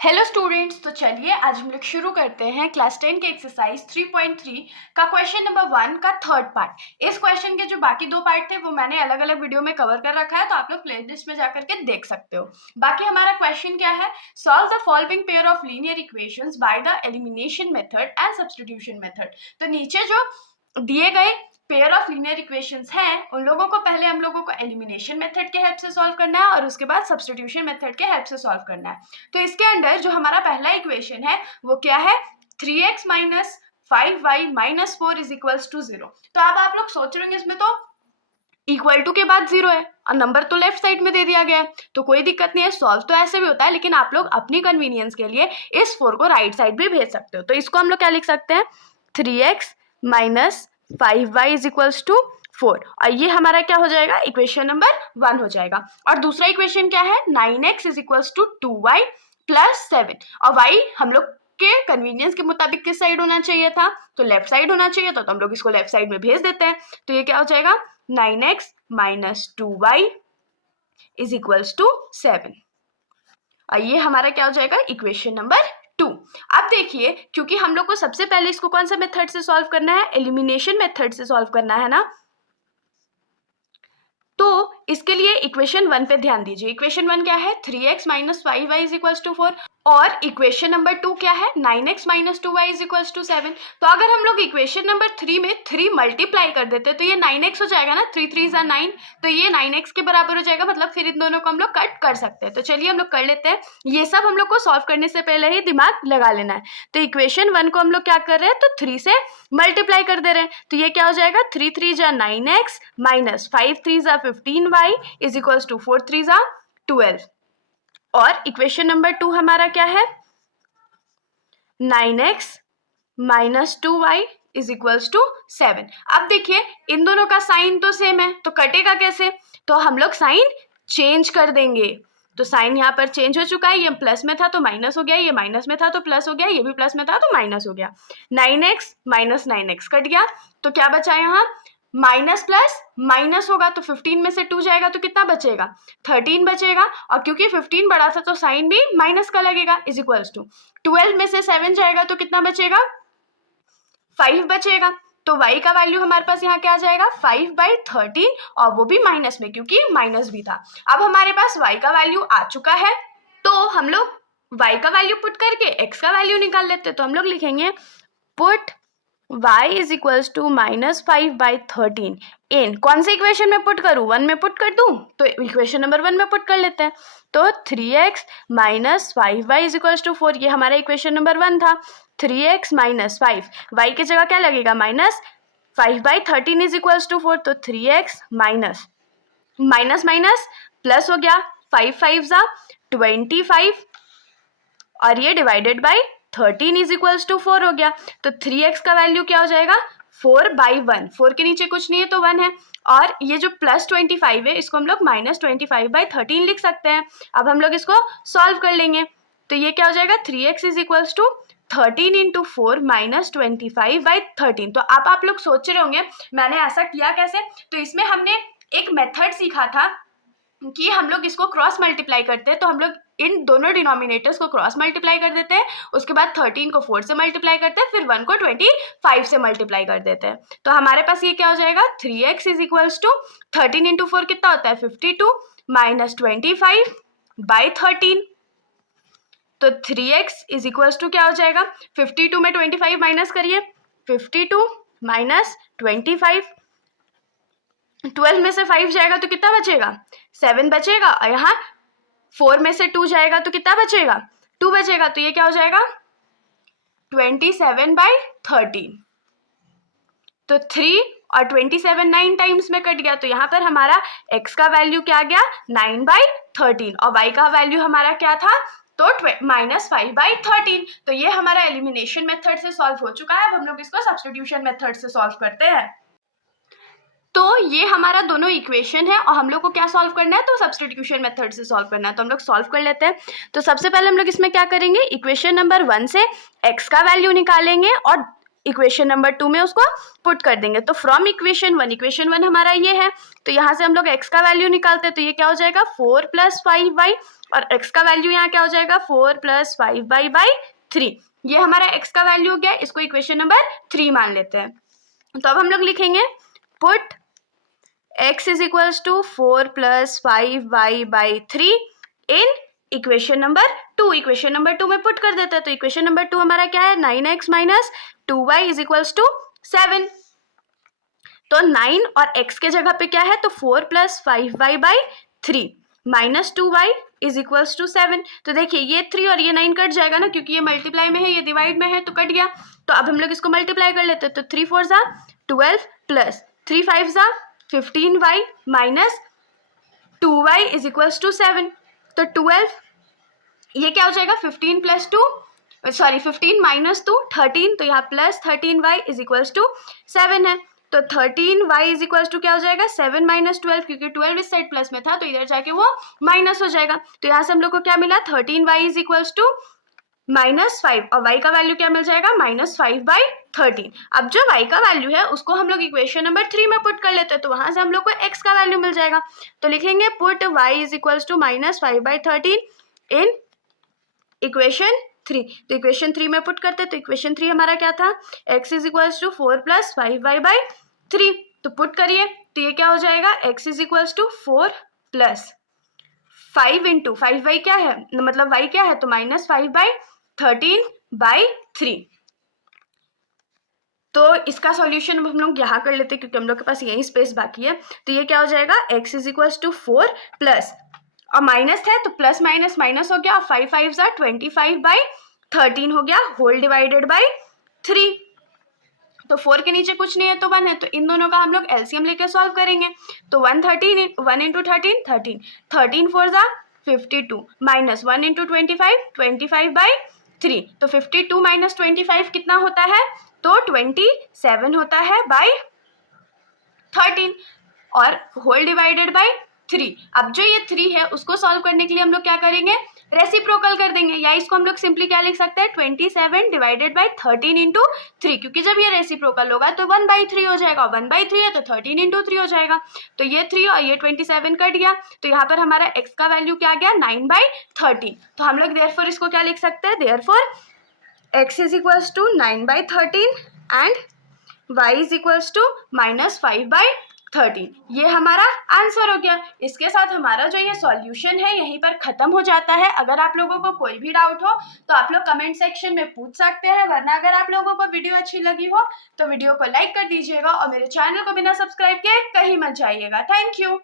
Hello students, तो चलिए आज हम लोग शुरू करते हैं क्लास 10 के एक्सरसाइज 3.3 का क्वेश्चन नंबर 1 का थर्ड पार्ट। इस क्वेश्चन के जो बाकी दो पार्ट थे वो मैंने अलग अलग वीडियो में कवर कर रखा है, तो आप लोग प्लेलिस्ट में जाकर के देख सकते हो। बाकी हमारा क्वेश्चन क्या है, solve the following pair of linear equations by the elimination method and substitution method. तो नीचे जो दिए गए पेयर ऑफ लीनियर इक्वेशंस हैं उन लोगों को पहले हम लोगों को एलिमिनेशन मेथड के हेल्प से सॉल्व करना है और उसके बाद सब्स्टिट्यूशन मेथड के हेल्प से सॉल्व करना है। तो इसके अंदर जो हमारा पहला इक्वेशन है वो क्या है, 3x minus 5y minus 4 is equals to 0। तो अब आप लोग सोच रहे होंगे इसमें तो इक्वल टू के बाद 0 है और नंबर तो लेफ्ट साइड में दे दिया गया है, तो कोई दिक्कत नहीं है, सॉल्व तो ऐसे भी होता है, लेकिन आप लोग अपनी कन्वीनियंस के लिए इस 4 को राइट साइड भी भेज सकते हो। तो इसको हम लोग क्या लिख सकते हैं, 3x minus 5y is equals to 4, और ये हमारा क्या हो जाएगा, इक्वेशन नंबर 1 हो जाएगा। और दूसरा इक्वेशन क्या है, 9x is equals to 2y plus 7, और y हम लोग के कन्वीनियंस के मुताबिक किस साइड होना चाहिए था, तो लेफ्ट साइड होना चाहिए था, तो हम लोग इसको लेफ्ट साइड में भेज देते हैं। तो ये क्या हो जाएगा, 9x minus 2y is equals to 7, और ये हमारा क्या हो जाएगा, इक्वेशन नंबर 2। अब देखिए, क्योंकि हम लोग को सबसे पहले इसको कौन सा मेथड से सॉल्व करना है, एलिमिनेशन मेथड से सॉल्व करना है ना, तो इसके लिए इक्वेशन 1 पे ध्यान दीजिए। इक्वेशन 1 क्या है, 3x minus 5y is equals to 4, और इक्वेशन नंबर 2 क्या है, 9x minus 2y is equals to 7। तो अगर हम लोग इक्वेशन नंबर 3 में 3 मल्टीप्लाई कर देते हैं तो ये 9x हो जाएगा ना, 3 3 जा 9, तो ये 9x के बराबर हो जाएगा, मतलब फिर इन दोनों को हम लोग कट कर सकते हैं। तो चलिए हम लोग कर लेते हैं, ये सब हम लोग को सॉल्व करने से पहले ही दिमाग लगा लेना है। तो इक्वेशन 1 को हम लोग क्या कर रहे हैं, तो 3 से मल्टीप्लाई कर दे रहे हैं, तो ये क्या हो जाएगा, 3 3 जा 9x माइनस 5 3 जा 15y इज इक्वल्स टू 4 3 जा 12, और इक्वेशन नंबर 2 हमारा क्या है, 9x minus 2y is equals to 7। अब देखिए इन दोनों का साइन तो सेम है, तो कटेगा कैसे, तो हम लोग साइन चेंज कर देंगे। तो साइन यहाँ पर चेंज हो चुका है, ये प्लस में था तो माइनस हो गया, ये माइनस में था तो प्लस हो गया, ये भी प्लस में था तो माइनस हो गया। 9x माइनस 9x कट गया, तो क्या बचा यहाँ, माइनस प्लस माइनस होगा, तो 15 में से 2 जाएगा तो कितना बचेगा, 13 बचेगा, और क्योंकि 15 बड़ा था तो साइन भी माइनस का लगेगा, इज इक्वल्स टू 12 में से 7 जाएगा तो कितना बचेगा, 5 बचेगा। तो y का वैल्यू हमारे पास यहाँ क्या आ जाएगा, 5/13, और वो भी माइनस में, क्योंकि माइनस भी था। अब हमारे पास y का वैल्यू आ चुका है, तो हम लोग y का वैल्यू पुट करके x का वैल्यू निकाल लेते हैं। तो हम लोग लिखेंगे put y is equals to minus 5/13 in, कौन से इक्वेशन में पुट करूँ, 1 में पुट कर दूँ, तो इक्वेशन नंबर 1 में पुट कर लेते हैं। तो 3x minus 5y is equals to 4, ये हमारा इक्वेशन नंबर 1 था। 3x माइनस 5, y की जगह क्या लगेगा, माइनस 5/13 इज इक्वल्स टू 4, तो 3x minus minus minus plus हो गया, 5 5 जा 25, और ये divided by 13 is equals to 4 हो गया। तो 3x का वैल्यू क्या हो जाएगा, 4/1, 4 के नीचे कुछ नहीं है तो 1 है, और ये जो प्लस 25 है इसको हम लोग माइनस 25/13 लिख सकते हैं। अब हम लोग इसको सॉल्व कर लेंगे, तो ये क्या हो जाएगा, 3x is equals to 13 into 4 minus 25/13। तो अब आप लोग सोच रहे होंगे मैंने ऐसा किया कैसे, तो इसमें हमने एक मेथड सीखा था कि हम लोग इसको क्रॉस मल्टीप्लाई करते हैं, तो हम लोग इन दोनों डिनोमिनेटर्स को क्रॉस मल्टीप्लाई कर देते हैं, उसके बाद 13 को 4 से मल्टीप्लाई करते हैं, फिर 1 को 25 से मल्टीप्लाई कर देते हैं। तो हमारे पास ये क्या हो जाएगा, 3x is equals to 13 into 4 कितना होता है, 52 माइनस 25/13, तो 3x इज इक्वल्स टू क्या हो जाएगा, 52 में 25 माइनस करिए, 52 माइनस 25, 12 में से 5 जाएगा तो कितना बचेगा, 7 बचेगा, और यहाँ 4 में से 2 जाएगा तो कितना बचेगा, 2 बचेगा, तो ये क्या हो जाएगा 27/13। तो 3 और 27 9 टाइम्स में कट गया, तो यहाँ पर हमारा x का वैल्यू क्या आ गया, 9/13, और y का वैल्यू हमारा क्या था, तो माइनस 5/13। तो ये हमारा एलिमिनेशन मेथड से सॉल्व हो चुका है। अब हम लोग इसको सब्स्टिट्यूशन मेथड से सॉल्व करते हैं। तो ये हमारा दोनों इक्वेशन है और हम लोग को क्या सॉल्व करना है, तो सब्स्टिट्यूशन मेथड से सॉल्व करना है। तो हम लोग सॉल्व कर लेते हैं। तो सबसे पहले हम लोग इसमें क्या करेंगे, इक्वेशन नंबर 1 से x का वैल्यू निकालेंगे और इक्वेशन नंबर 2 में उसको पुट कर देंगे। तो फ्रॉम इक्वेशन 1 हमारा ये है, तो यहाँ से हम लोग x का वैल्यू निकालते हैं, तो ये क्या हो जाएगा 4 + 5y और x का वैल्यू यहाँ क्या हो जाएगा 4 + 5y/3। ये हमारा x का वैल्यू हो गया, इसको इक्वेशन नंबर 3 मान लेते हैं। तो अब हम लोग लिखेंगे put x = 4 + 5y/3 in equation number 2। Equation number 2 में पुट कर देते हैं, तो इक्वेशन नंबर 2 हमारा क्या है 9x - 2y = 7। तो 9 और x के जगह पे क्या है तो 4 + 5y/3 - 2y = 7। तो देखिए ये 3 और ये 9 कट जाएगा ना, क्योंकि ये मल्टीप्लाई में है, ये डिवाइड में है, तो कट गया। तो अब हम लोग इसको मल्टीप्लाई कर लेते हैं, तो 3 4 = 12 + 3 5 = 15y - 2y = 7। तो 12 ये क्या हो जाएगा 15 + 2 15 - 2 13, तो यहाँ प्लस 13y = 7 है। तो 13y = क्या हो जाएगा 7 - 12, क्योंकि 12 इस साइड प्लस में था तो इधर जाके वो माइनस हो जाएगा। तो यहाँ से हम लोग को क्या मिला 13y = -5 और y का वैल्यू क्या मिल जाएगा -5/13। अब जो y का वैल्यू है उसको हम लोग इक्वेशन नंबर 3 में पुट कर लेते हैं, तो वहां से हम लोग को x का वैल्यू मिल जाएगा। तो लिखेंगे पुट y = -5/13 इन इक्वेशन 3। तो इक्वेशन 3 में पुट करते हैं, तो इक्वेशन 3 हमारा क्या था x = 4 + 5y/3। तो पुट करिए तो ये क्या हो जाएगा x = 4 + 5 × 5y क्या है मतलब y क्या है तो -5/13/3। तो इसका सॉल्यूशन हम लोग यहाँ कर लेते हैं, क्योंकि हम लोग के पास यही स्पेस बाकी है। तो ये क्या हो जाएगा x = 4 प्लस और माइनस है तो प्लस माइनस माइनस हो गया, और 5 5 = 25/13 हो गया होल डिवाइडेड बाई 3। तो 4 के नीचे कुछ नहीं है तो 1 है, तो इन दोनों का हम लोग एलसीएम लेके सॉल्व करेंगे। तो 1 × 13 13 4 = 52 -1 × 25 25/3। तो 52 - 25 कितना होता है तो 27 होता है बाई 13 और होल डिवाइडेड बाई 3। अब जो ये 3 है उसको सॉल्व करने के लिए हम लोग क्या करेंगे रेसिप्रोकल कर देंगे, या इसको हम लोग सिंपली क्या लिख सकते हैं 27 डिवाइडेड बाई 13 × 3, क्योंकि जब ये रेसिप्रोकल होगा तो 1/3 हो जाएगा, 1/3 है तो 13 × 3 हो जाएगा। तो ये 3 और ये 27 कट गया, तो यहाँ पर हमारा x का वैल्यू क्या आ गया 9/13। तो हम लोग देयरफॉर इसको क्या लिख सकते हैं देयरफॉर x = 9/13 एंड y = -5/13। ये हमारा आंसर हो गया। इसके साथ हमारा जो ये सॉल्यूशन है यहीं पर ख़त्म हो जाता है। अगर आप लोगों को कोई भी डाउट हो तो आप लोग कमेंट सेक्शन में पूछ सकते हैं, वरना अगर आप लोगों को वीडियो अच्छी लगी हो तो वीडियो को लाइक कर दीजिएगा और मेरे चैनल को बिना सब्सक्राइब किए कहीं मत जाइएगा। Thank you.